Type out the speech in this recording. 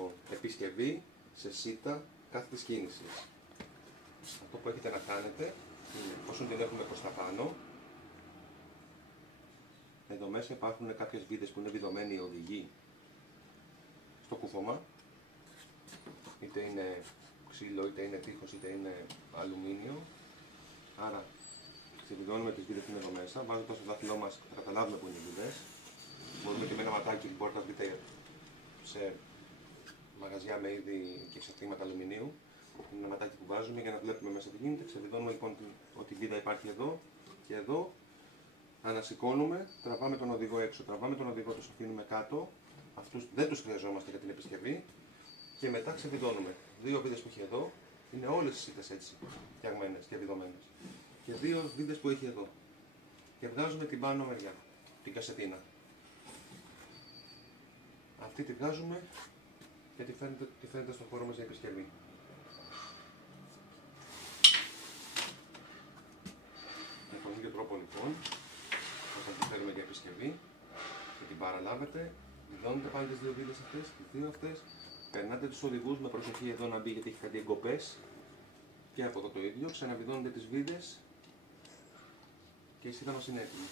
Λοιπόν, επισκευή σε σίτα κάθετης κίνησης. Αυτό που έχετε να κάνετε είναι, όσον την έχουμε προς τα πάνω, εδώ μέσα υπάρχουν κάποιες βίδες που είναι βιδωμένοι οι οδηγοί στο κούφωμα. Είτε είναι ξύλο, είτε είναι τείχος, είτε είναι αλουμίνιο. Άρα ξεβιδώνουμε τις βίδες που είναι εδώ μέσα, βάζοντας το δάχτυλό μας θα καταλάβουμε που είναι οι βίδες. Μπορούμε και με ένα ματάκι που μπορείτε να βρείτε σε μαγαζιά με είδη και εξαρτήματα αλουμινίου. Είναι ένα ματάκι που βάζουμε για να βλέπουμε μέσα τι γίνεται. Ξεβιδώνουμε λοιπόν ότι η βίδα υπάρχει εδώ και εδώ. Ανασηκώνουμε, τραβάμε τον οδηγό έξω, τραβάμε τον οδηγό, τους αφήνουμε κάτω. Αυτούς δεν τους χρειαζόμαστε για την επισκευή. Και μετά ξεβιδώνουμε. Δύο βίδες που έχει εδώ, είναι όλες οι σίτες έτσι, φτιαγμένες και βιδωμένες. Και δύο βίδες που έχει εδώ. Και βγάζουμε την πάνω μεριά, την κασετίνα. Αυτή τη βγάζουμε και τη φέρνετε στο χώρο μας για επισκευή. Με τον ίδιο τρόπο λοιπόν, όταν τη φέρουμε για επισκευή και την παραλάβετε, βιδώνετε πάλι τις δύο βίδες αυτές, τις δύο αυτές, περνάτε τους οδηγούς με προσοχή εδώ να μπει γιατί έχει κάτι εγκοπές και από εδώ το ίδιο, ξαναβιδώνετε τις βίδες και η σίτα μας είναι έτοιμη.